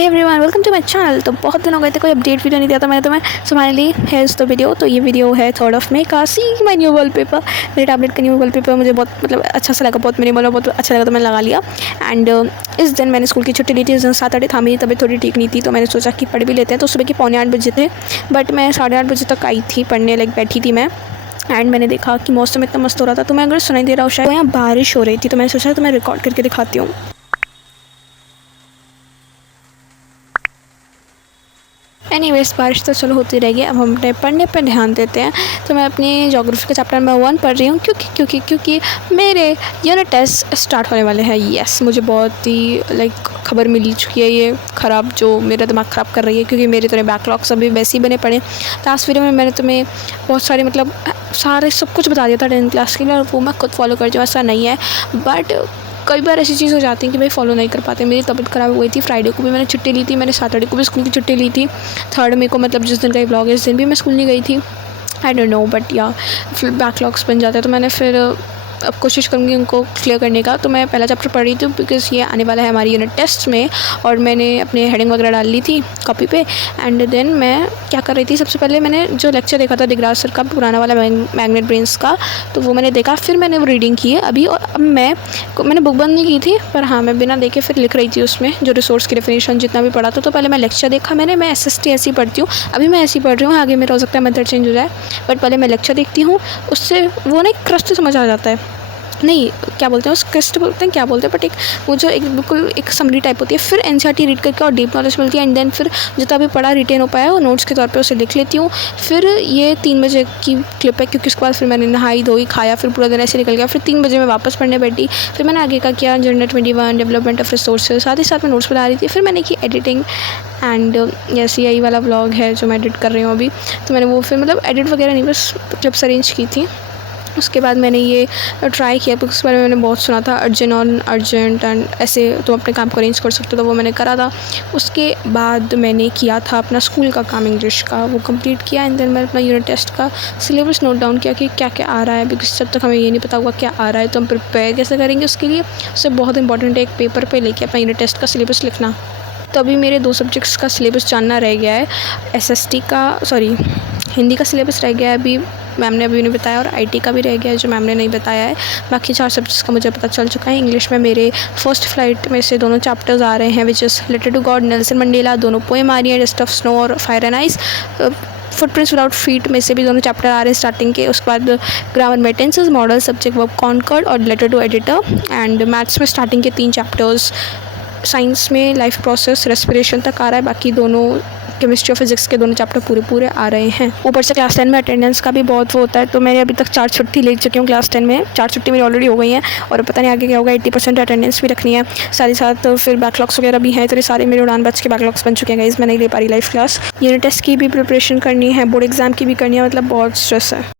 Hey everyone, welcome to my channel. तो बहुत दिन हो गए थे कोई अपडेट वीडियो नहीं दिया था मैंने तुम्हें, so finally hairs the video. तो ये वीडियो है 3rd of May का। सी माय न्यू वॉलपेपर, मेरे टैबलेट का न्यू वॉलपेपर मुझे बहुत अच्छा सा लगा, बहुत मेरे बहुत अच्छा लगा तो मैंने लगा लिया। एंड इस दिन मैंने स्कूल की छुट्टी ली थी। इस दिन सैटरडे था, मेरी तबीयत थोड़ी ठीक नहीं थी तो मैंने सोचा कि पढ़ भी लेते हैं। तो सुबह के 7:45 बजे थे, बट मैं 8:30 बजे तक आई थी पढ़ने, बैठी थी मैं। एंड मैंने देखा कि मौसम इतना मस्त हो रहा था, तो मैं अगर सुनाई दे रहा हूँ शायद तो यहाँ बारिश हो रही थी, तो मैंने सोचा तो मैं रिकॉर्ड करके दिखाती हूँ। एनीवेज, बारिश तो चलो होती रहेगी। अब हम अपने पढ़ने पर ध्यान देते हैं। तो मैं अपनी ज्योग्राफी का चैप्टर नंबर 1 पढ़ रही हूँ क्योंकि मेरे यूनिट टेस्ट स्टार्ट होने वाले हैं। यस, मुझे बहुत ही खबर मिल चुकी है ये ख़राब, जो मेरा दिमाग ख़राब कर रही है, क्योंकि मेरे तो बैकलॉग्स अभी वैसे ही बने पड़े। लास्ट वीडियो में मैंने तुम्हें बहुत सारे सारे सब कुछ बता दिया था 10th क्लास के लिए, और वो मैं खुद फॉलो करती हूँ, ऐसा नहीं है। बट कई बार ऐसी चीज़ हो जाती है कि भाई फॉलो नहीं कर पाते। मेरी तबीयत ख़राब हो गई थी, फ्राइडे को भी मैंने छुट्टी ली थी, मैंने सैटरडे को भी स्कूल की छुट्टी ली थी। 3rd May को जिस दिन का ये ब्लॉग है, इस दिन भी मैं स्कूल नहीं गई थी। आई डोंट नो, बट या फिर बैकलॉग्स बन जाते हैं, तो मैंने फिर अब कोशिश करूँगी उनको क्लियर करने का। तो मैं पहला चैप्टर पढ़ रही थी बिकॉज़ ये आने वाला है हमारी यूनिट टेस्ट में, और मैंने अपने हेडिंग वगैरह डाल ली थी कॉपी पे। एंड देन मैं क्या कर रही थी, सबसे पहले मैंने जो लेक्चर देखा था डिग्रास सर का, पुराना वाला मैग्नेट ब्रेन्स का, तो वो मैंने देखा। फिर मैंने वो रीडिंग की है अभी, और अब मैंने बुक बंद नहीं की थी, पर हाँ मैं बिना देखे फिर लिख रही थी उसमें जो रिसोर्स की डेफिनेशन जितना भी पढ़ा था। तो पहले मैं लेक्चर देखा मैं SST ऐसी पढ़ती हूँ, अभी मैं ऐसी पढ़ रही हूँ, आगे मेरा हो सकता है मेथड चेंज हो जाए, बट पहले मैं लेक्चर देखती हूँ। उससे वो ना एक क्रस्ट समझ आ जाता है, नहीं क्या बोलते हैं उस क्रस्ट बोलते हैं, क्या बोलते हैं, बट एक वो जो एक बिल्कुल एक समरी टाइप होती है। फिर NCERT रीड करके और डीप नॉलेज मिलती है। एंड देन फिर जितना भी पढ़ा रिटेन हो पाया वो नोट्स के तौर पे उसे लिख लेती हूँ। फिर ये 3 बजे की क्लिप है, क्योंकि उसके बाद फिर मैंने नहाई धोई खाया, फिर पूरा दिन ऐसे निकल गया। फिर 3 बजे मैं वापस पढ़ने बैठी। फिर मैंने आगे का किया, जनरल 21 डेवलपमेंट ऑफ रिसोर्सेज, साथ ही साथ मैं नोट्स बना रही थी। फिर मैंने की एडिटिंग, एंड यही वाला व्लॉग है जो मैं एडिट कर रही हूँ अभी। तो मैंने वो फिर एडिट वगैरह नहीं, बस क्लिप्स अरेंज की थी। उसके बाद मैंने ये ट्राई किया, बिकॉज उसके बारे में मैंने बहुत सुना था, अर्जेंट एंड ऐसे तुम अपने काम को अरेंज कर सकते हो, तो वो मैंने करा था। उसके बाद मैंने किया था अपना स्कूल का काम इंग्लिश का, वो कंप्लीट किया। एंड देन मैंने अपना यूनिट टेस्ट का सिलेबस नोट डाउन किया कि क्या क्या आ रहा है, बिकॉज जब तक हमें ये नहीं पता होगा क्या आ रहा है तो हम प्रिपेयर कैसे करेंगे उसके लिए। उससे बहुत इंपॉर्टेंट है एक पेपर पर लेके अपना यूनिट टेस्ट का सिलेबस लिखना। तो अभी मेरे 2 सब्जेक्ट्स का सिलेबस जानना रह गया है। हिंदी का सिलेबस रह गया है अभी, मैम ने अभी नहीं बताया, और IT का भी रह गया है जो मैम ने नहीं बताया है। बाकी 4 सब्जेक्ट्स का मुझे पता चल चुका है। इंग्लिश में मेरे फर्स्ट फ्लाइट में से दोनों चैप्टर्स आ रहे हैं, which is letter to God, Nelson Mandela, दोनों पोएम आ रही है। रेस्ट ऑफ स्नो और fire and ice. Footprints without feet में से भी दोनों चैप्टर आ रहे हैं स्टार्टिंग के। उसके बाद ग्रामर में tenses, modal, subject verb, concord और letter to editor. And maths में स्टार्टिंग के 3 चैप्टर्स, साइंस में लाइफ प्रोसेस रेस्पिरेशन तक आ रहा है। बाकी दोनों केमिस्ट्री और फिजिक्स के दोनों चैप्टर पूरे आ रहे हैं। ऊपर से क्लास 10 में अटेंडेंस का भी बहुत वो होता है, तो मैंने अभी तक 4 छुट्टी ले चुकी हूँ क्लास 10 में। 4 छुट्टी मेरी ऑलरेडी हो गई हैं, और पता नहीं आगे क्या होगा। 80% अटेंडेंस भी रखनी है, साथ ही साथ फिर बैकलॉग्स वगैरह भी हैं। तो ये सारे मेरे उड़ान बच के बैकलॉग्स बन चुके हैं गाइस, मैं नहीं ले पा रही लाइव क्लास। यूनिट टेस्ट की भी प्रिपरेशन करनी है, बोर्ड एग्जाम की भी करनी है, बहुत स्ट्रेस है।